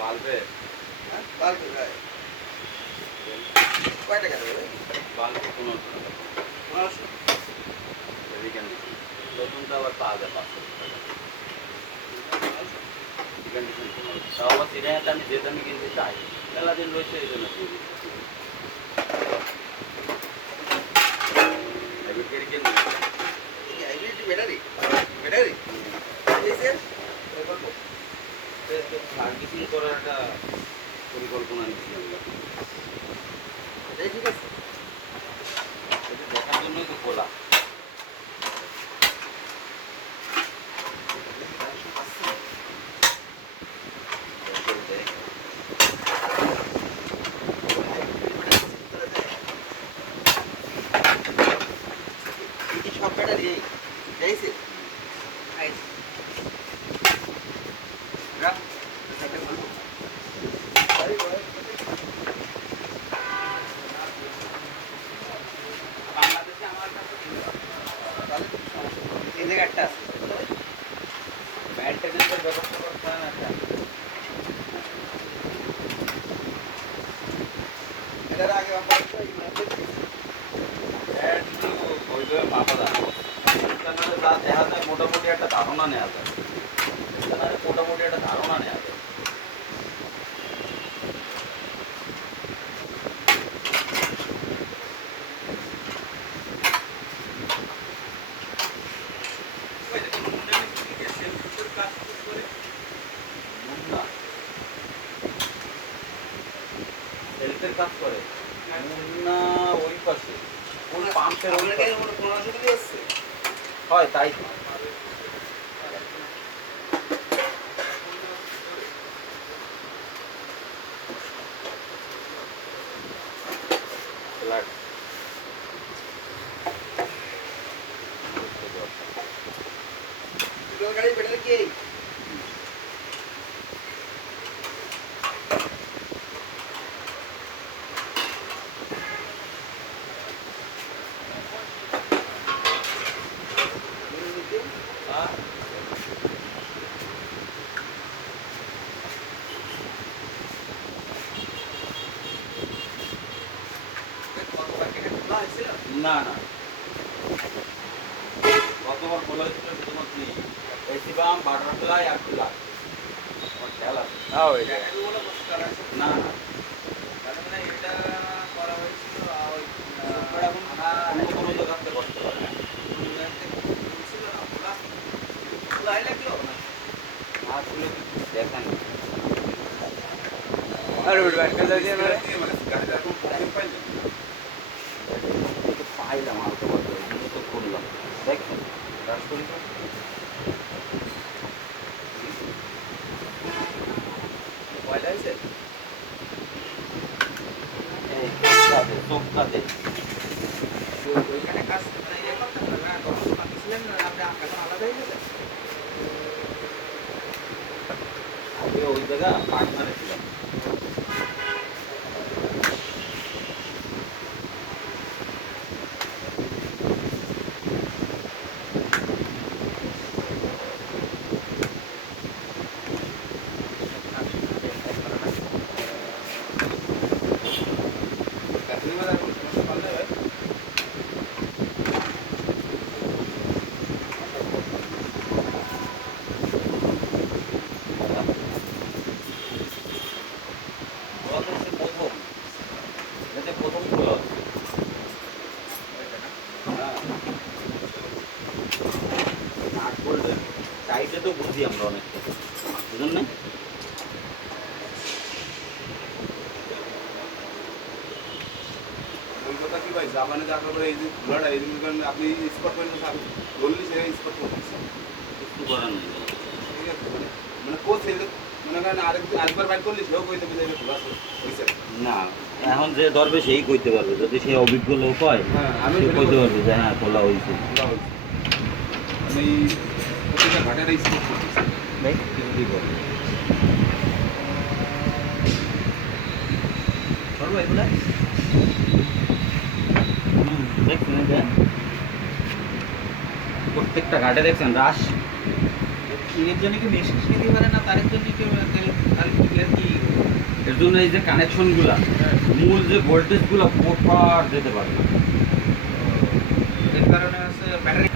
বাল্বে বাল্বে ভাই কয় টাকা দেবে? বাল্বে 1500 টাকা। 1500 এদিকে নতুনটা আবার পাওয়া যায় 500 টাকা। কন্ডিশন 1500। তাও আবার সিরিয়াতে আমি যে দামে কিনতে চাই মেলা দিন রয়েছে এই জন্য দিয়ে দিচ্ছি। হাইব্রিড কিনতে হাইব্রিড ব্যাটারি ব্যাটারি এসে বলবো সার্ভিসিং করার একটা পরিকল্পনা নিচ্ছি আমরা। এটাই ঠিক আছে। এটা দেখার জন্যই তো খোলা। সব ব্যাটারি যাইছে বাংলাদেশে আমার কাছে এই জায়গাটা আছে মেইনটেনেন্সের ব্যবস্থা করতে হয় না একটা। এটার আগে আমার ওইভাবে মাপা যায় না। স্ক্যানারে যা দেখা যায় মোটামুটি একটা ধারণা নেওয়া যায়। স্ক্যানারে মোটামুটি একটা ধারণা নেওয়া যায়। মুন্না হেল্পের কাজ করে। মুন্না ওই পাশে কোন পাম্পের ওই পাশে। 1500 দিয়ে এসছে হয় তাই তো। ফ্ল্যাট গাড়ি ব্যাটারি কি না না গতবার খোলা হয়েছিল শুধুমাত্র এসি বাম বাটারফ্লাই আর ফ্লাগ আমার খেয়াল আছে। না না অন্য কোনো জায়গাতে করতে পারে না। না ছিল দেখেন পাইলাম হালকা পাতলা ওই জন্য তো করলাম। দেখেন কাজ করি তো। এই চোখটাতে ওইখানে কাজ মানে ইয়ে করতেন না গবেষণা ছিলেন না আপনি এখন আলাদা হয়ে গেলেন আগে ওই জায়গা পার্টনারে ছিলাম। প্রথম খোলা হচ্ছে। নাট বল্টুর টাইটে তো বুঝি আমরা অনেকটা বুঝুন না। ওই কথা কি ভাই জাপানে যাওয়ার পরে এই যে ঘোড়াটা এই দিন আপনি স্পট পর্যন্ত থাকবেন বললি সে স্পট পর্যন্ত কিছু করার নেই। ঠিক আছে মানে কোচ মনে করেন আরেকবার বাইক করলি সেও কইতে বুঝে ঘোড়া হয়েছে না এখন যে ধরবে সেই কইতে পারবে যদি সে অভিজ্ঞ লোক হয় হ্যাঁ আমি সে কইতে পারবে যে হ্যাঁ খোলা হয়েছে। আমি প্রতিটা ঘাটের স্পট করতেছি দেখ কিছু কি করবে করবো এগুলা দেখছেন প্রত্যেকটা ঘাটে দেখছেন রাশ এর জন্য কি নিঃশ্বাস নিতে পারে না, তার জন্য কি তাহলে কি আর কি এর জন্য এই যে কানেকশনগুলা মূল যে ভোল্টেজগুলো প্রপার যেতে পারে না। এর কারণে হচ্ছে ব্যাটারি